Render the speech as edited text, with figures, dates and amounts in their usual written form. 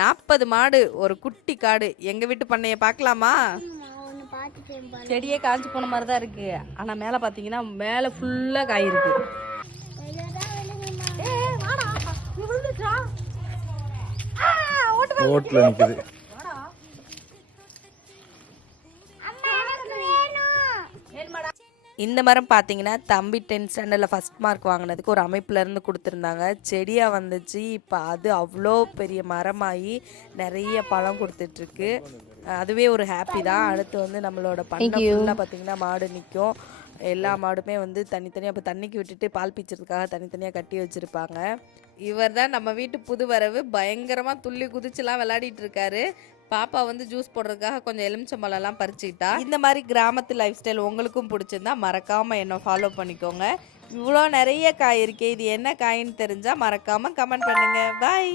40 மாடு, ஒரு குட்டி காடு. எங்க வீட்டு பண்ணைய பார்க்கலாமா? செடியே காஞ்சி போன மாதிரி தான் இருக்கு. ஆனா மேல பாத்தீங்கன்னா மேல ஃபுல்லா காய் இருக்கு. ஓட்டுல நிக்குது. இந்த மரம் பார்த்தீங்கன்னா தம்பி 10th ஸ்டாண்டர்டில் ஃபஸ்ட் மார்க் வாங்கினதுக்கு ஒரு அமைப்புலேருந்து கொடுத்துருந்தாங்க. செடியாக வந்துச்சு. இப்போ அது அவ்வளோ பெரிய மரமாகி நிறைய பழம் கொடுத்துட்ருக்கு. அதுவே ஒரு ஹாப்பி தான். அடுத்து வந்து நம்மளோட பண்ணை ஃபுல்லாக பார்த்தீங்கன்னா மாடு நிற்கும். எல்லா மாடுமே வந்து தனித்தனியாக இப்போ தண்ணிக்கு விட்டுட்டு பால் பீச்சறதுக்காக தனித்தனியாக கட்டி வச்சுருப்பாங்க. இவர் தான் நம்ம வீட்டு புது வரவு. பயங்கரமாக துள்ளி குதிச்சுலாம் விளையாடிட்டு இருக்காரு. பாப்பா வந்து ஜூஸ் போடுறதுக்காக கொஞ்சம் எலுமிச்சம்பழம்லாம் பறிச்சுக்கிட்டா. இந்த மாதிரி கிராமத்து லைஃப் ஸ்டைல் உங்களுக்கும் பிடிச்சிருந்தா மறக்காமல் என்ன ஃபாலோ பண்ணிக்கோங்க. இவ்வளோ நிறைய காய் இருக்கே, இது என்ன காயின்னு தெரிஞ்சால் மறக்காமல் கமெண்ட் பண்ணுங்கள். பாய்.